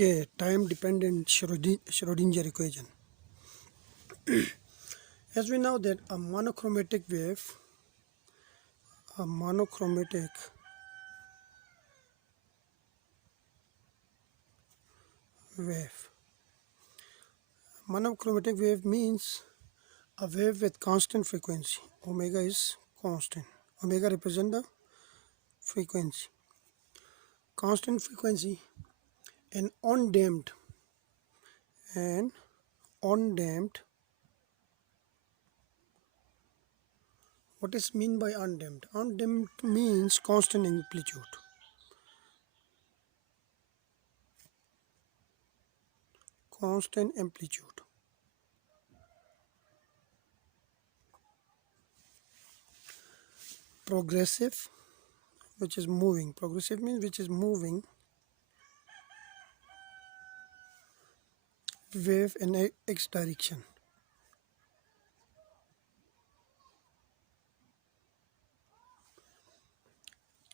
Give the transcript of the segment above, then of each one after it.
Okay, time dependent Schrodinger equation. As we know that a monochromatic a monochromatic wave, monochromatic wave means a wave with constant frequency. Omega is constant. Omega represents the frequency. Constant frequency and undamped and undamped. What is mean by undamped? Undamped means constant amplitude. Constant amplitude. Progressive, which is moving. Progressive means which is moving wave in a x direction.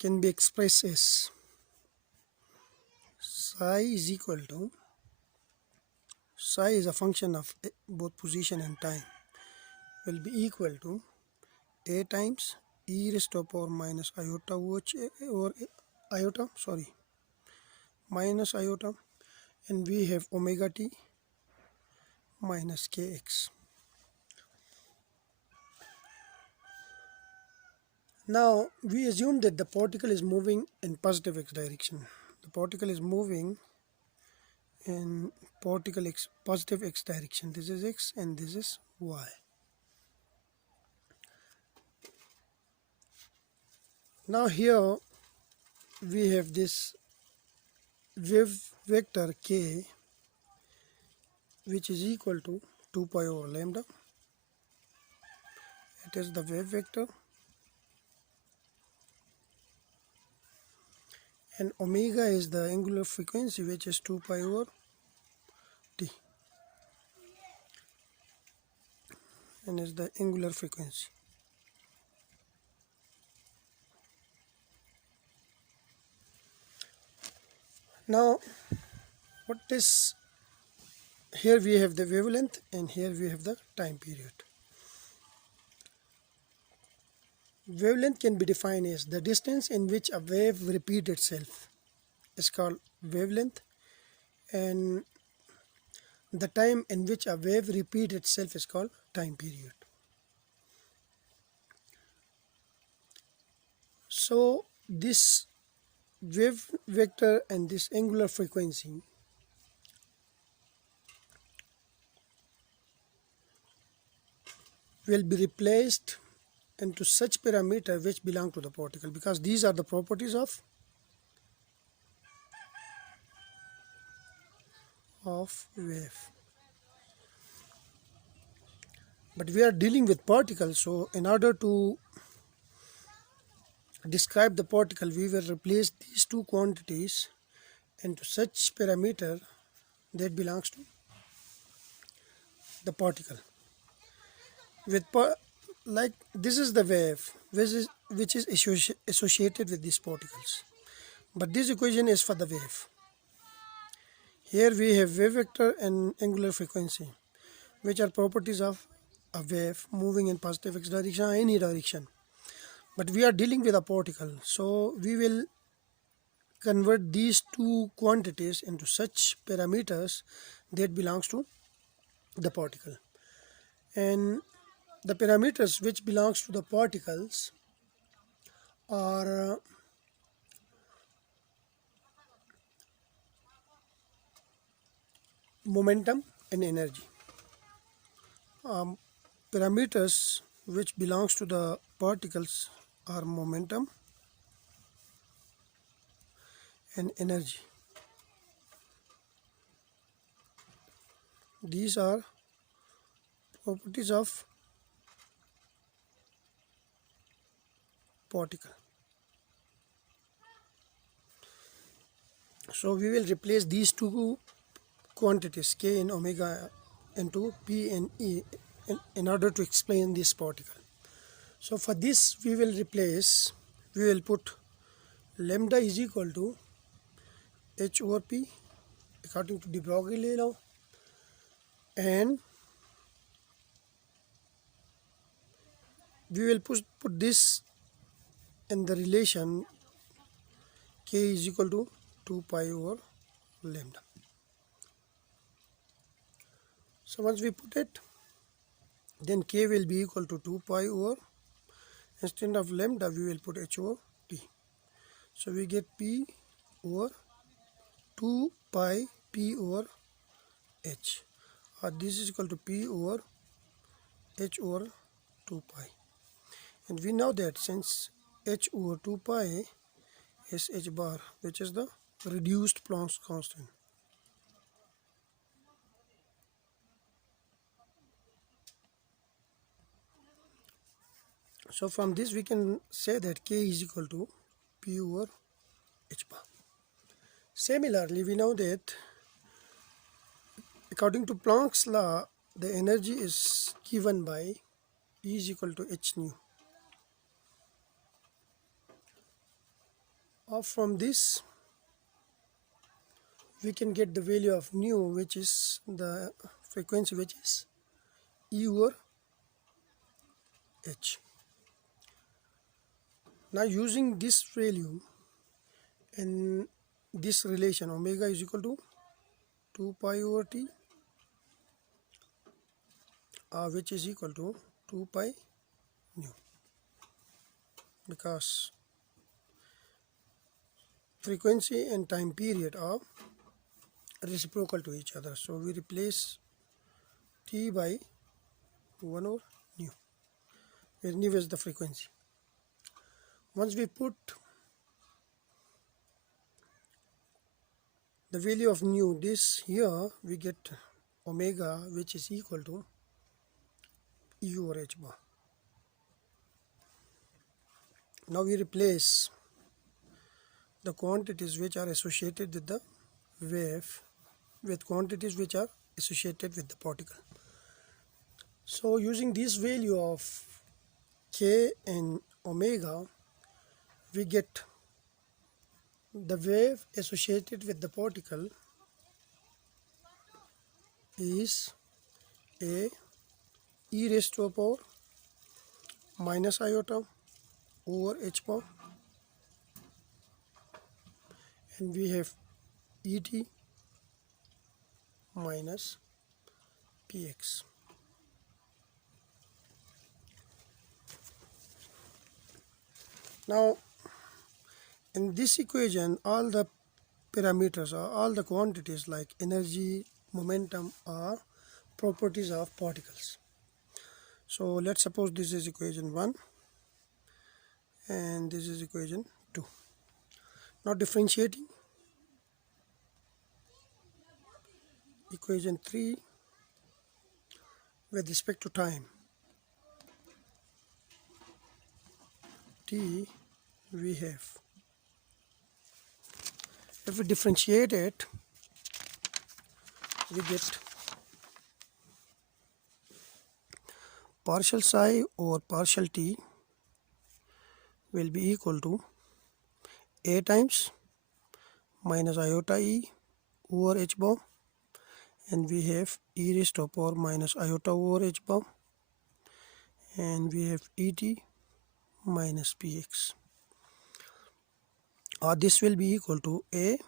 Can be expressed as psi is equal to, psi is a function of both position and time, will be equal to a times e raised to power minus iota or iota, minus iota, and we have omega t minus kx. Now we assume that the particle is moving in positive x direction. The particle is moving in positive x direction. This is x and this is y. Now here we have this wave vector k, which is equal to 2 pi over lambda. It is the wave vector, and omega is the angular frequency, which is 2 pi over t, and is the angular frequency. Now what is, here we have the wavelength and here we have the time period. Wavelength can be defined as the distance in which a wave repeats itself is called wavelength, and the time in which a wave repeats itself is called time period. So this wave vector and this angular frequency will be replaced into such parameter which belong to the particle, because these are the properties of wave. But we are dealing with particles, so in order to describe the particle, we will replace these two quantities into such parameter that belongs to the particle. With like this is the wave which is associated with these particles, but this equation is for the wave. Here we have wave vector and angular frequency, which are properties of a wave moving in positive x direction or any direction. But we are dealing with a particle, so we will convert these two quantities into such parameters that belongs to the particle. And the parameters which belongs to the particles are momentum and energy. Parameters which belongs to the particles are momentum and energy. These are properties of particle. So we will replace these two quantities, k and omega, into p and e in order to explain this particle. So for this we will put lambda is equal to h over p according to de Broglie law, and we will put this in the relation k is equal to 2 pi over lambda. So once we put it, then k will be equal to 2 pi over, instead of lambda we will put h over t. So we get p over 2 pi p over h, or this is equal to p over h over 2 pi. And we know that since h over 2 pi is h bar, which is the reduced Planck's constant. So from this we can say that k is equal to p over h bar. Similarly, we know that according to Planck's law, the energy is given by E is equal to h nu. Or from this we can get the value of nu, which is the frequency, which is E over h. Now using this value in this relation, omega is equal to 2 pi over t, which is equal to 2 pi nu, because frequency and time period are reciprocal to each other. So we replace t by 1 over nu, where nu is the frequency. Once we put the value of nu, this here, we get omega, which is equal to E over h bar. Now we replace the quantities which are associated with the wave with quantities which are associated with the particle. So using this value of k and omega, we get the wave associated with the particle is a e raised to a power minus iota over h bar, and we have et minus px. Now in this equation, all the parameters or all the quantities like energy, momentum are properties of particles. So let's suppose this is equation 1 and this is equation 2. Now differentiating equation 3 with respect to time, t, we have, if we differentiate it, we get partial psi over partial t will be equal to a times minus iota e over h bar, and we have e raised to power minus iota over h bar, and we have et minus px. This will be equal to a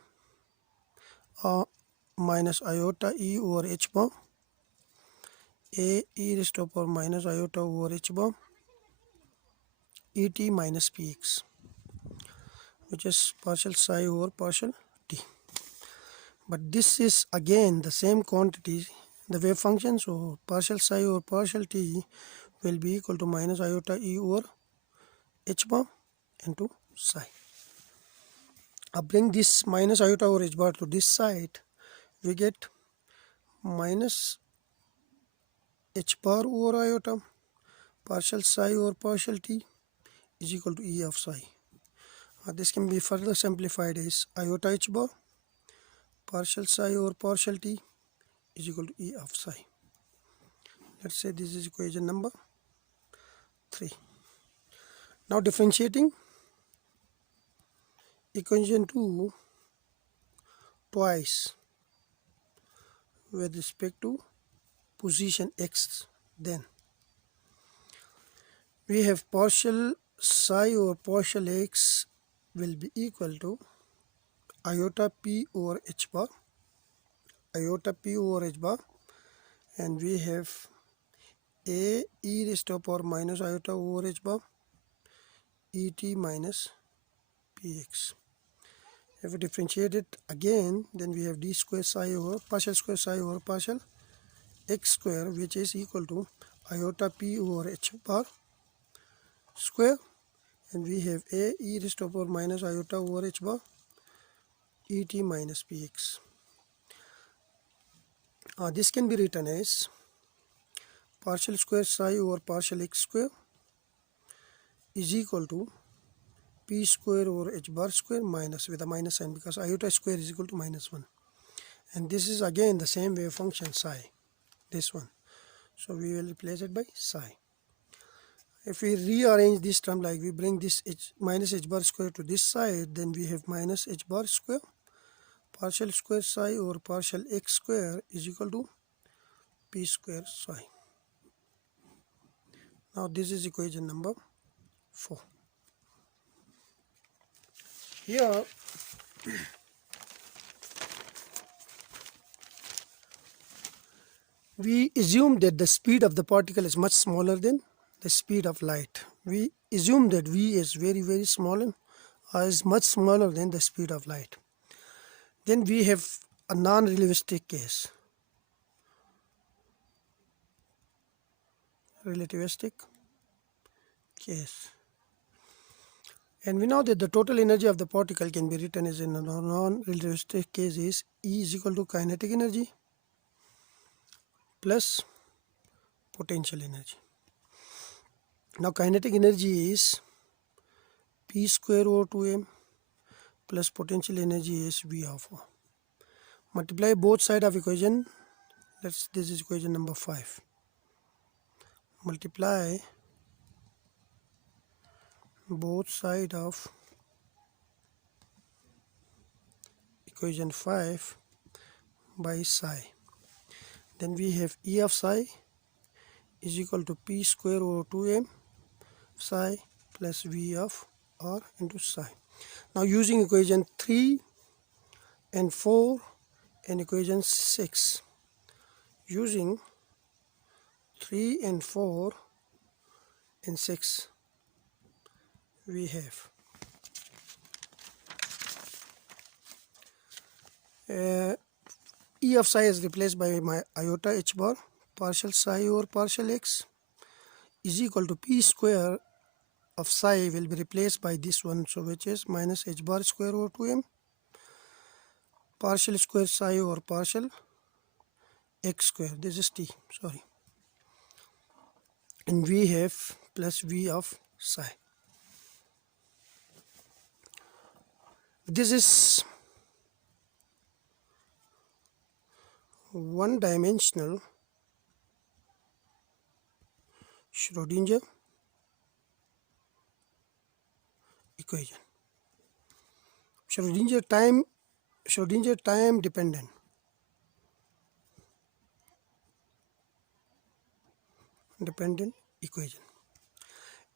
minus iota e over h bar, a e raised to power minus iota over h bar, et minus px, which is partial psi over partial t. But this is again the same quantity, the wave function, so partial psi over partial t will be equal to minus iota e over h bar into psi. Bring this minus iota over h bar to this side, we get minus h bar over iota partial psi over partial t is equal to E of psi. This can be further simplified as iota h bar partial psi over partial t is equal to E of psi. Let's say this is equation number 3. Now differentiating equation 2 twice, with respect to position x. Then we have partial psi over partial x will be equal to iota p over h bar, iota p over h bar, and we have a e raised to the power minus iota over h bar et minus px. If we differentiate it again, then we have d square psi over partial x square, which is equal to iota p over h bar square, and we have a e raised to the power minus iota over h bar et minus px. This can be written as partial square psi over partial x square is equal to p square over h bar square minus with a minus sign, because iota square is equal to minus 1. And this is again the same wave function psi, this one. So we will replace it by psi. If we rearrange this term, like we bring this minus h bar square to this side, then we have minus h bar square partial square psi over partial x square is equal to p square psi. Now this is equation number 4. Here we assume that the speed of the particle is much smaller than the speed of light. We assume that v is very, very small and is much smaller than the speed of light. Then we have a non-relativistic case. Relativistic case. And we know that the total energy of the particle can be written as in a non-relativistic case is E is equal to kinetic energy plus potential energy. Now kinetic energy is P square over 2m plus potential energy is V of O. Multiply both sides of equation. This is equation number 5. Multiply both sides of equation 5 by psi. Then we have E of psi is equal to P square over 2m psi plus V of R into psi. Now using equation 3 and 4 and equation 6. Using 3 and 4 and 6, we have E of psi is replaced by my iota h bar partial psi over partial x is equal to P square of psi will be replaced by this one, so which is minus h bar square over 2m partial square psi over partial x square, this is t, sorry, and we have plus V of psi. This is one-dimensional Schrodinger equation. Schrodinger time dependent equation,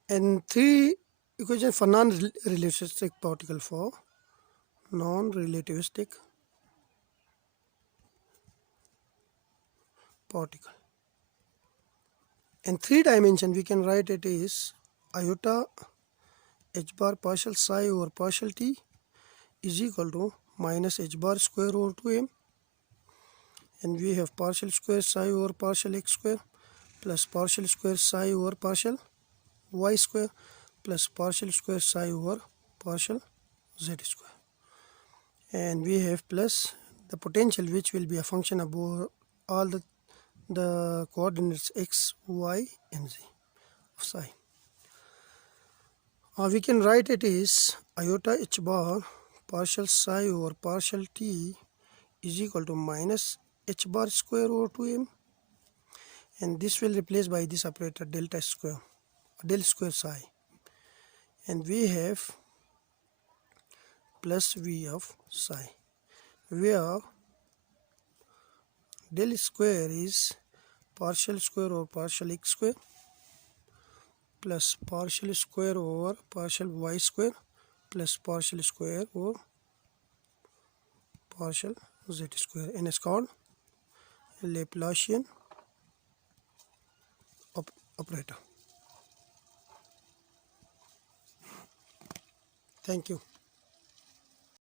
and 3 equations for non-relativistic particle, for non-relativistic particle. In 3 dimension we can write it is iota h bar partial psi over partial t is equal to minus h bar square over 2m, and we have partial square psi over partial x square plus partial square psi over partial y square plus partial square psi over partial z square, and we have plus the potential, which will be a function of all the coordinates x, y and z of psi. We can write it is iota h bar partial psi over partial t is equal to minus h bar square over 2m, and this will replace by this operator delta square, del square psi, and we have plus V of psi, where Del square is partial square over partial x square plus partial square over partial y square plus partial square over partial z square, and it's called Laplacian operator. Thank you.